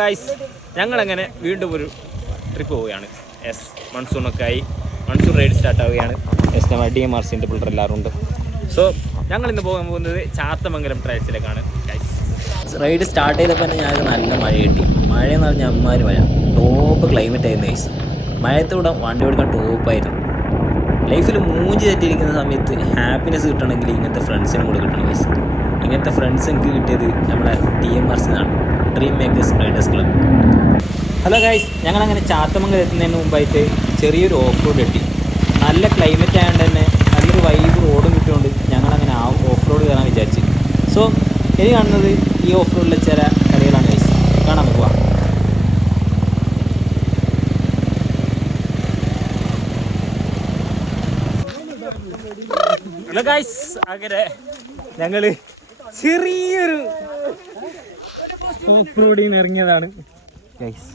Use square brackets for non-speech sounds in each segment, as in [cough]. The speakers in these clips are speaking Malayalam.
ഗായ്സ് ഞങ്ങളങ്ങനെ വീണ്ടും ഒരു ട്രിപ്പ് പോവുകയാണ്. എസ് മൺസൂണൊക്കെ ആയി. മൺസൂൺ റൈഡ് സ്റ്റാർട്ട് ആവുകയാണ്. എസ് നമ്മൾ ഡി എം ആർ സിന്റെ പിള്ളേർ എല്ലാവരും ഉണ്ട്. സോ ഞങ്ങൾ ഇന്ന് പോകാൻ പോകുന്നത് ചാത്തമംഗലം ട്രയൽസിലേക്കാണ് ഗൈസ് റൈഡ് സ്റ്റാർട്ട് ചെയ്തപ്പോൾ തന്നെ ഞങ്ങൾക്ക് നല്ല മഴ കിട്ടി. മഴ എന്ന് പറഞ്ഞാൽ അമ്മമാര് മഴ. ടോപ്പ് ക്ലൈമറ്റ് ആയിരുന്നു ഗൈസ് മഴത്തൂടെ വണ്ടി ഓടിക്കാൻ ടോപ്പായിരുന്നു ലൈഫിൽ മൂഞ്ചി തെറ്റിയിരിക്കുന്ന സമയത്ത് ഹാപ്പിനെസ് കിട്ടണമെങ്കിൽ ഇങ്ങനത്തെ ഫ്രണ്ട്സിനും കൂടെ കിട്ടണം ഗൈസ് ഇങ്ങനത്തെ ഫ്രണ്ട്സ് എനിക്ക് കിട്ടിയത് നമ്മളെ T M R സിന്നാണ് dream makers riders club hello guys ഞങ്ങളങ്ങനെ ചാത്തമംഗലം എത്തുന്നതിന് മുമ്പായിട്ട് ചെറിയൊരു ഓഫ് റോഡ് കിട്ടി. നല്ല ക്ലൈമറ്റ് ആയതുകൊണ്ട് തന്നെ നല്ലൊരു വൈബ് റോഡും കിട്ടിയോണ്ട് ഞങ്ങളങ്ങനെ ആ ഓഫ് റോഡ് കയറാൻ വിചാരിച്ചു. സോ ഇനി കാണുന്നത് ഈ ഓഫ് റോഡിലെ ചില കടകളാണ് ഗൈസ് കാണാൻ പോവാ. ഹലോ ഗൈസ് അങ്ങനെ ഞങ്ങൾ ചെറിയൊരു ഓഫ് റോഡിൽ നിന്ന് ഇറങ്ങിയതാണ് ഗൈസ്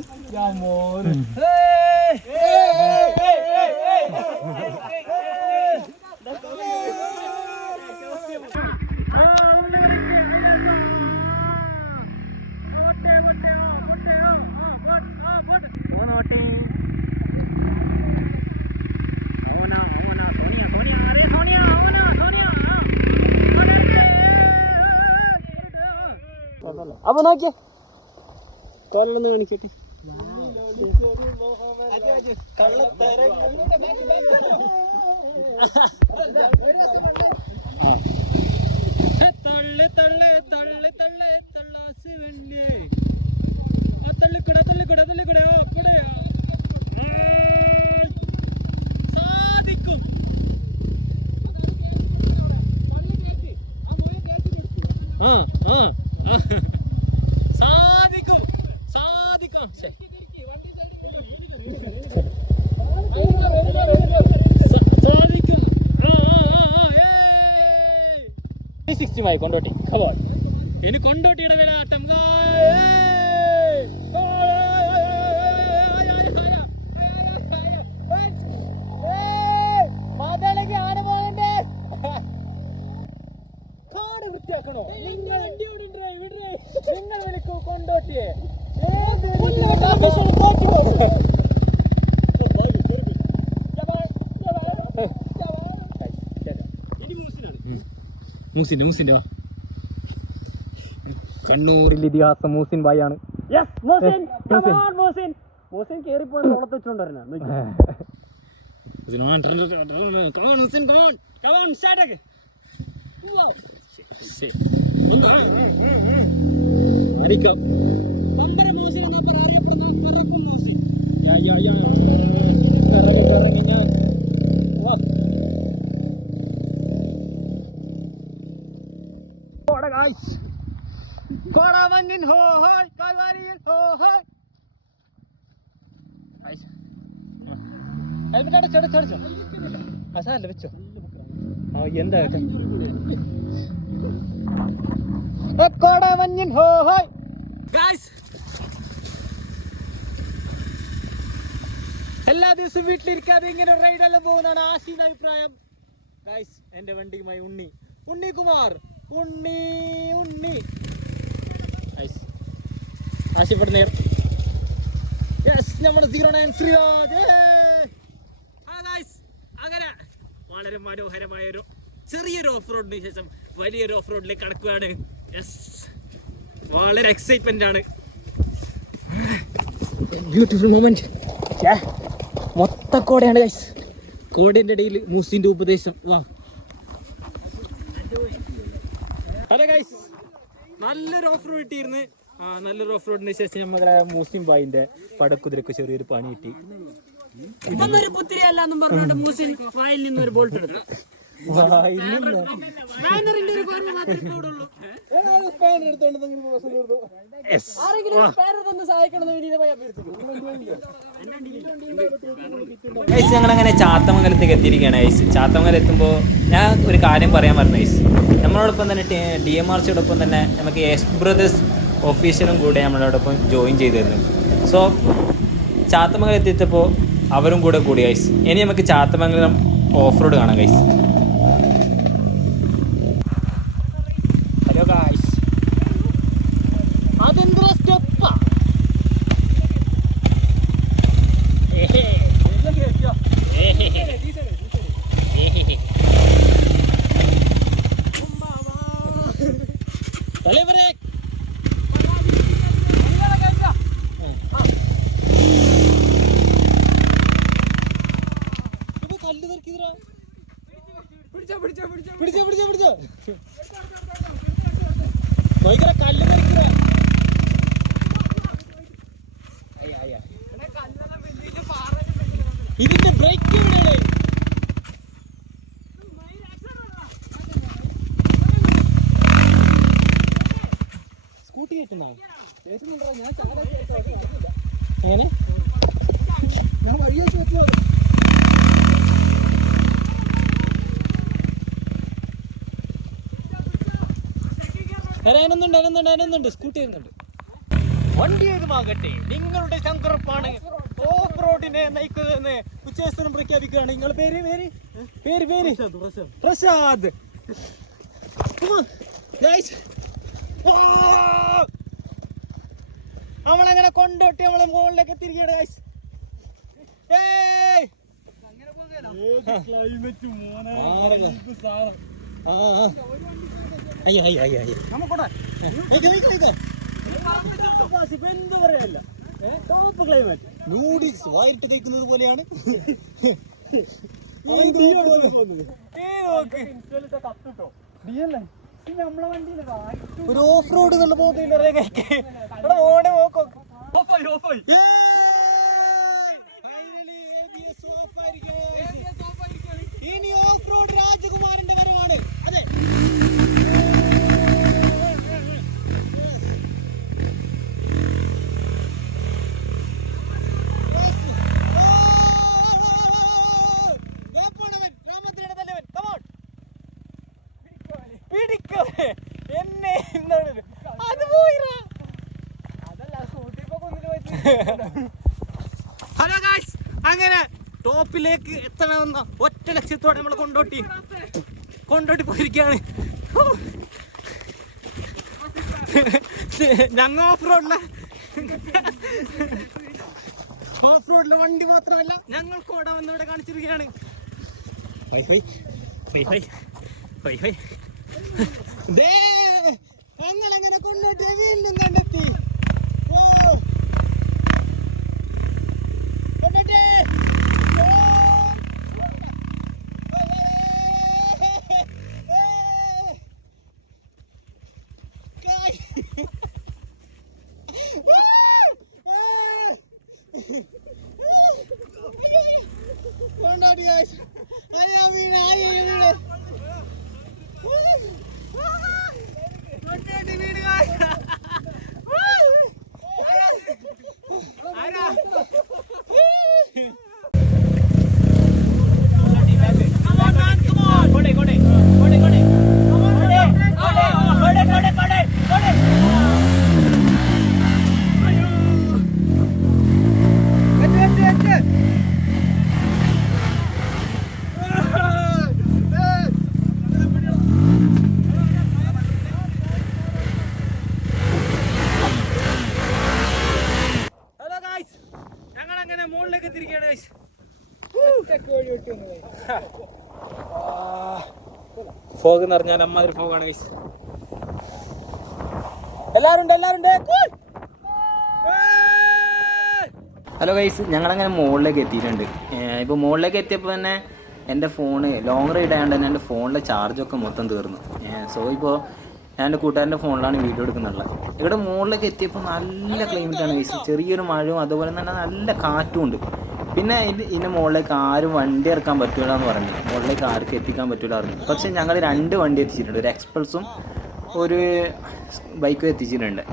അപ്പൊ നോക്കിയേ കൊല്ലൊന്ന് കാണിക്കട്ടെ. തള്ളു തള്ളു തള്ളു തള്ളു തള്ളാസ് വെണ്ണി ആ തള്ളിക്കൂടെ തള്ളിക്കൂടെ തള്ളിക്കൂടെ ഓ അപ്പടെ സാധിക്കും. ആ ആ ആ. സാധിക്കും സാധിക്കും ശ്ശെ. സ- സാധിക്കും ആ, ആ, ആ, ആ, ഏയ്. 360 മായി കൊണ്ടോട്ടി കമോൺ ഇനി കൊണ്ടോട്ടിയുടെ വേലാട്ടം ഏയ്. ഗോൾ. ആയ്, ആയ്, ആയ്, ആയ്, ആയ്. അറിയപ്പെടുന്ന മതളക്ക് ആന പോകണ്ടേ കാട് വൃത്തിയാക്കണോ നിങ്ങൾ നിങ്ങൾ വിളിക്കൂ കൊണ്ടോട്ടിയെ ഏത് മൂസിന്റെ മൂസിന്റെ കണ്ണൂരിൽ ഇതിഹാസം മൂസിൻ ബായി ആണ് വെച്ചോ? ആ എന്താ എല്ലാ ദിവസവും വീട്ടിലിരിക്കാതെ ഇങ്ങനെ റൈഡെല്ലാം പോകുന്നതാണ് ആശീന അഭിപ്രായം. ഗൈസ് എന്റെ വണ്ടിയുമായി ഉണ്ണി. ഉണ്ണി കുമാർ ഉണ്ണി ഉണ്ണി. ആശയപ്പെടുന്ന യെസ് നമ്മുടെ സീറോ നയൻ ശ്രീരാജ് ആ ഗൈസ് അങ്ങനെ വളരെ മനോഹരമായ ഒരു ചെറിയൊരു ഓഫ് റോഡിന് ശേഷം വലിയൊരു ഓഫ് റോഡിലേക്ക് കടക്കുകയാണ്. യെസ് വളരെ എക്സൈറ്റ്മെന്റ് ആണ്. ബ്യൂട്ടിഫുൾ മൊമെന്റ് മൊത്ത കോടയാണ് ഗൈസ് ഇടയിൽ മൂസിന്റെ ഉപദേശം. വാ ഹലോ ഗൈസ് നല്ലൊരു ഓഫ് റോഡ് കിട്ടിയിരുന്നു. ആ നല്ലൊരു ഓഫ് റോഡിന് ശേഷം നമ്മുടെ മൂസിം ബായിന്റെ പടക്കുതിരക്ക് ചെറിയൊരു പണി കിട്ടി. ഇതൊന്നൊരു അങ്ങനെ പറഞ്ഞുകൊണ്ട് മൂസിൻ വായിൽ നിന്ന് ഒരു ബോൾട്ട് എടുത്തു. ഗൈസ് ഞങ്ങളങ്ങനെ ചാത്തമംഗലത്തേക്ക് എത്തിയിരിക്കുകയാണ് ഐസ് ചാത്തമംഗലം എത്തുമ്പോൾ ഞാൻ ഒരു കാര്യം പറയാൻ പറഞ്ഞു ഗൈസ് നമ്മളോടൊപ്പം തന്നെ ഡി എം ആർ സിയോടൊപ്പം തന്നെ നമുക്ക് എസ് ബ്രദേഴ്സ് ഒഫീഷ്യലും കൂടെ നമ്മളോടൊപ്പം ജോയിൻ ചെയ്തിരുന്നു. സോ ചാത്തമംഗലം എത്തിയപ്പോൾ അവരും കൂടെ കൂടി ഗൈസ് ഇനി നമുക്ക് ചാത്തമംഗലം ഓഫ് റോഡ് കാണാം ഗൈസ് കളി ഇതിന്റെ ബ്രേക്ക് ഇവിടെ എങ്ങനെ ഞാൻ വഴിയൊക്കെ വെച്ചു അനന്നുണ്ട് സ്കൂട്ടി വരുന്നുണ്ട് വണ്ടി ഏതുമാകട്ടെ നിങ്ങളുടെ ശങ്കറപ്പാണ് ഓഫ് റോഡിനെ നയിക്കുന്നതെന്ന് ഉച്ചേശ്വരം പ്രഖ്യാപിക്കുകയാണ്. നിങ്ങൾ പേര് പേര്? പേര് പേര്? പ്രസാദ്. Oh! നമ്മളങ്ങനെ കൊണ്ടോട്ടി നമ്മളെ മുകളിലേക്ക് തിരികെ ഗൈസ് നൂഡിൽസ് വായിട്ട് കഴിക്കുന്നത് പോലെയാണ്. ഒരു ഓഫ് റോഡ് എന്നുള്ള ബോധമില്ല. ഇനി ഓഫ് റോഡ് രാജകുമാരന്റെ വരവാണ് അതെ എന്നെ എന്താണ് അത് പോയിരാ [laughs] ഹലോ ഗായ്സ് അങ്ങനെ ടോപ്പിലേക്ക് എത്തണമെന്ന ഒറ്റ ലക്ഷ്യത്തോടെ നമ്മൾ കൊണ്ടോട്ടി. കൊണ്ടോട്ടി പോയിരിക്കുകയാണ് ഞങ്ങൾ ഓഫ് റോഡിലെ ഓഫ് റോഡിലെ വണ്ടി മാത്രമല്ല ഞങ്ങൾ കോട വന്നിവിടെ കാണിച്ചിരിക്കുകയാണ്. ഞങ്ങൾ അങ്ങനെ കൊണ്ടോട്ടി വീണ്ടും കണ്ടെത്തി ഓ കൊണ്ടോട്ടി guys. അയ്യോ വീണ അയ്യോ വീണ കൊണ്ടാടി വീണ് guys. ആരാ? Come on, man, come on. കൊണ്ടേ, കൊണ്ടേ, കൊണ്ടേ, കൊണ്ടേ. കൊണ്ടേ, കൊണ്ടേ, കൊണ്ടേ, കൊണ്ടേ, കൊണ്ടേ. വെച്ച്, വെച്ച്, വെച്ച്. ഹലോ ഗായ്സ് ഞങ്ങൾ അങ്ങനെ മുകളിലേക്ക് തിരികെയാണ് ഗായ്സ് ഫോഗ് എന്ന് പറഞ്ഞാൽ അമ്മാതിരി ഫോഗാണ് ഗൈസ് എല്ലാവരുണ്ട്. ഏയ്! ഹലോ ഗൈസ് ഞങ്ങളങ്ങനെ മുകളിലേക്ക് എത്തിയിട്ടുണ്ട്. ഇപ്പോൾ മുകളിലേക്ക് എത്തിയപ്പോൾ തന്നെ എന്റെ ഫോണ് ലോങ് റൈഡ് ആയതുകൊണ്ട് തന്നെ എന്റെ ഫോണിലെ ചാർജൊക്കെ മൊത്തം തീർന്നു. സോ ഇപ്പോൾ ഞാൻ എന്റെ കൂട്ടുകാരന്റെ ഫോണിലാണ് വീഡിയോ എടുക്കുന്നുള്ളത്. ഇവിടെ മുകളിലേക്ക് എത്തിയപ്പോൾ നല്ല ക്ലൈമറ്റാണ് ഗൈസ് ചെറിയൊരു മഴയും അതുപോലെ തന്നെ നല്ല കാറ്റും ഉണ്ട്. പിന്നെ ഇത് ഇതിന്റെ മുകളിലേക്ക് ആരും വണ്ടി ഇറക്കാൻ പറ്റില്ല എന്ന് പറഞ്ഞു. മുകളിലേക്ക് ആർക്ക് എത്തിക്കാൻ പറ്റില്ല പറഞ്ഞു. പക്ഷേ ഞങ്ങൾ രണ്ട് വണ്ടി എത്തിച്ചിട്ടുണ്ട്. ഒരു എക്സ്പ്രസും ഒരു ബൈക്കും എത്തിച്ചിട്ടുണ്ട്.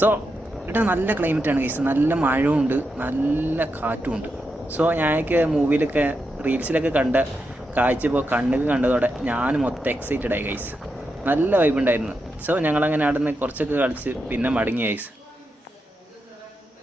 സോ ഇവിടെ നല്ല ക്ലൈമറ്റ് ആണ് ഗൈസ് നല്ല മഴയുണ്ട് നല്ല കാറ്റുമുണ്ട് സോ ഞാനൊക്കെ മൂവിയിലൊക്കെ റീൽസിലൊക്കെ കണ്ട കാഴ്ച ഇപ്പോൾ കണ്ണുക്ക് കണ്ടതോടെ ഞാൻ മൊത്തം എക്സൈറ്റഡ് ആയി ഗൈസ് നല്ല വൈബ് ഉണ്ടായിരുന്നു. സോ ഞങ്ങളങ്ങനെ അവിടെ നിന്ന് കുറച്ചൊക്കെ കളിച്ച് പിന്നെ മടങ്ങി ഗൈസ്